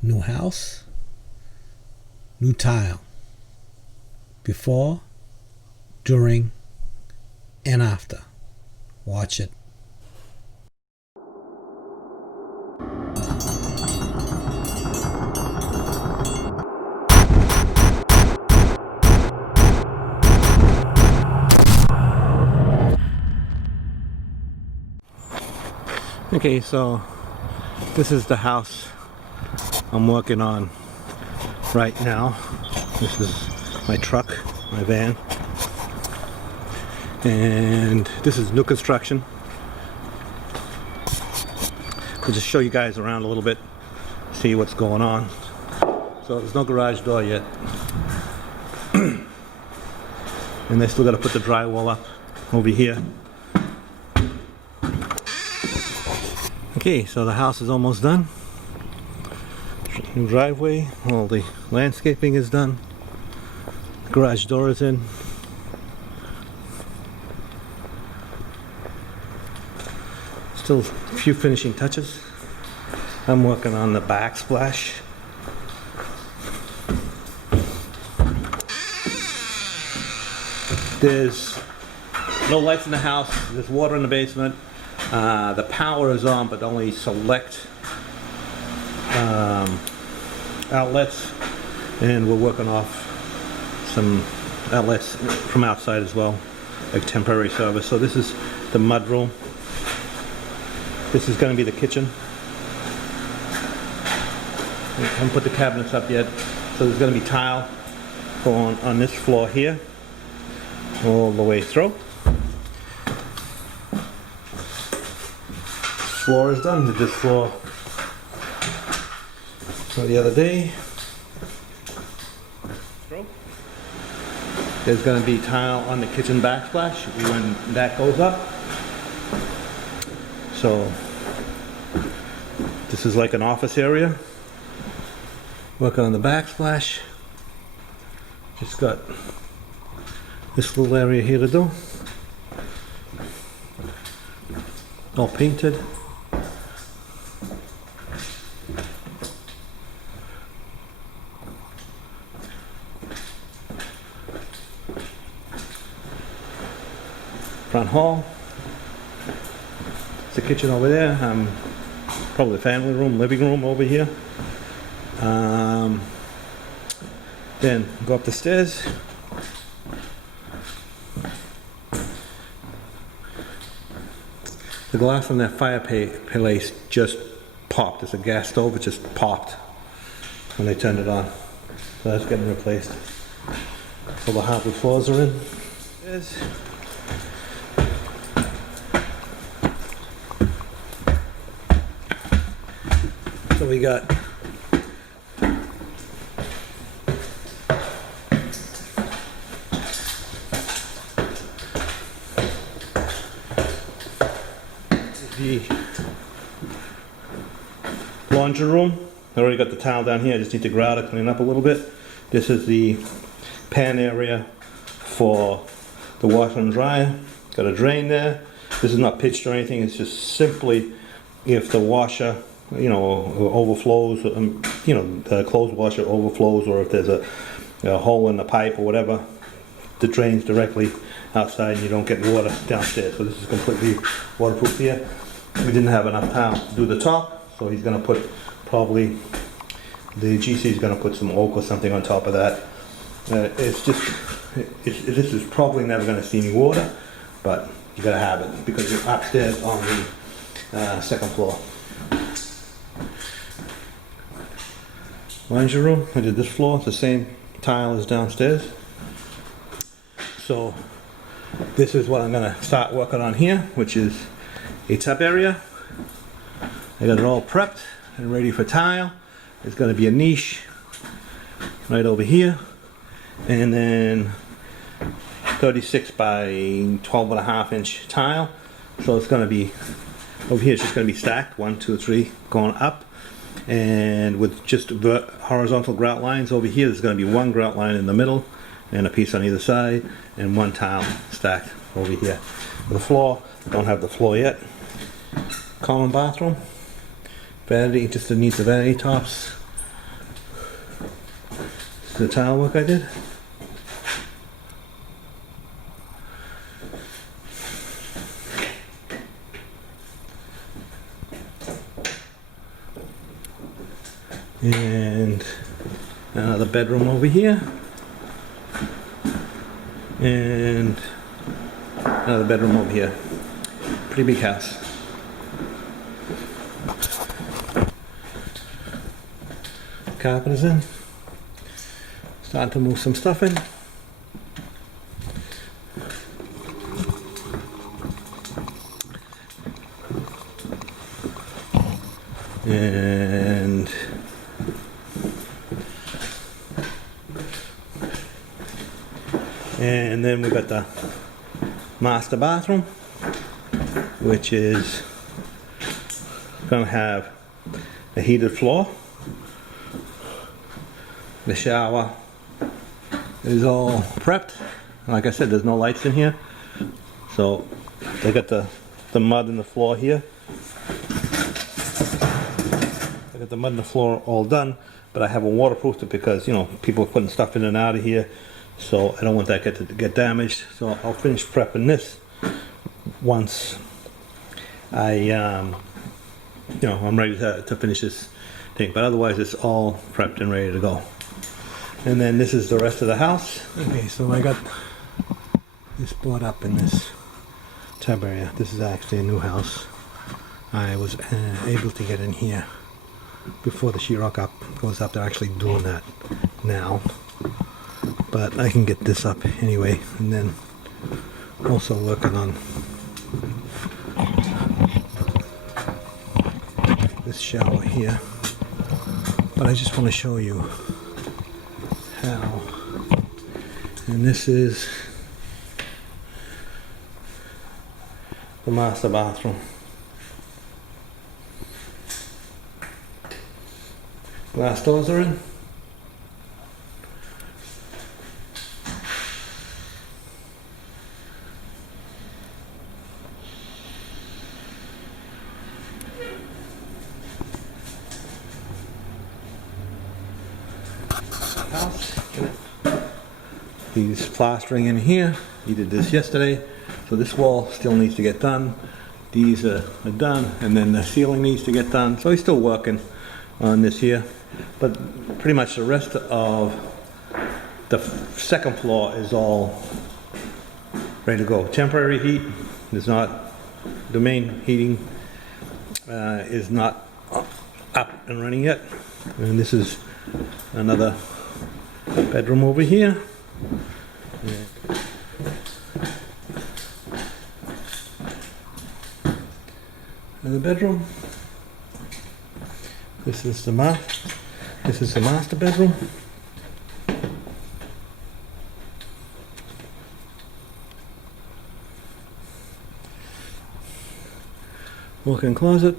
New house, new tile. Before, during, and after. Watch it. Okay, so this is the house I'm working on right now. This is my truck, my van, and this is new construction. I'll just show you guys around a little bit, see what's going on. So there's no garage door yet, and they still got to put the drywall up over here. Okay, so the house is almost done. New driveway, all the landscaping is done. Garage door is in. Still a few finishing touches. I'm working on the backsplash. There's no lights in the house. There's water in the basement. The power is on, but only select outlets, and we're working off some outlets from outside as well, like temporary service. So this is the mud room. This is going to be the kitchen. I haven't put the cabinets up yet, so there's going to be tile going on this floor here all the way through. Floor is done. Did this floor the other day. There's going to be tile on the kitchen backsplash when that goes up. So this is like an office area. Working on the backsplash. Just got this little area here to do. All painted. Front hall. It's the kitchen over there. Probably the family room, living room over here. Then go up the stairs. The glass on that fireplace just popped. It's a gas stove. It just popped when they turned it on. So that's getting replaced. All the hardwood floors are in. So we got the laundry room. I already got the towel down here. I just need to grout it, clean it up a little bit. This is the pan area for the washer and dryer. Got a drain there. This is not pitched or anything. It's just simply if the washer, overflows, the clothes washer overflows, or if there's a hole in the pipe or whatever, the drains directly outside and you don't get water downstairs. So this is completely waterproof here. We didn't have enough time to do the top, so he's going to put the GC is going to put some oak or something on top of that. This is probably never going to see any water, but you got to have it because you're upstairs on the second floor. Laundry room, I did this floor, it's the same tile as downstairs. So this is what I'm going to start working on here, which is a tub area. I got it all prepped and ready for tile. There's going to be a niche right over here, and then 36 by 12 and a half inch tile. So it's going to be over here, it's just going to be stacked 1, 2, 3 going up, and with just horizontal grout lines over here. There's going to be one grout line in the middle and a piece on either side, and one tile stacked over here. The floor, don't have the floor yet. Common bathroom, vanity, just needs the vanity tops. the tile work I did. And another bedroom over here. And another bedroom over here. Pretty big house. Carpenter's in. Starting to move some stuff in. And then we've got the master bathroom, which is going to have a heated floor. The shower is all prepped. Like I said, there's no lights in here, so they got the mud in the floor here. I got the mud in the floor all done, but I haven't waterproofed it because, you know, people are putting stuff in and out of here, so I don't want that to get damaged. So I'll finish prepping this once I, you know, I'm ready to finish this thing. But otherwise, it's all prepped and ready to go. And then this is the rest of the house. Okay, so I got this brought up in this tub area. This is actually a new house. I was able to get in here before the sheetrock up goes up. They're actually doing that now, but I can get this up anyway. And then also working on this shower here, but I just want to show you how. And this is the master bathroom. Glass doors are in. House. He's plastering in here. He did this yesterday, so this wall still needs to get done. These are done, and then the ceiling needs to get done. So he's still working on this here, but pretty much the rest of the second floor is all ready to go. Temporary heat is not, the main heating is not up and running yet. And this is another bedroom over here. Another bedroom. This is the master bedroom. Walk-in closet.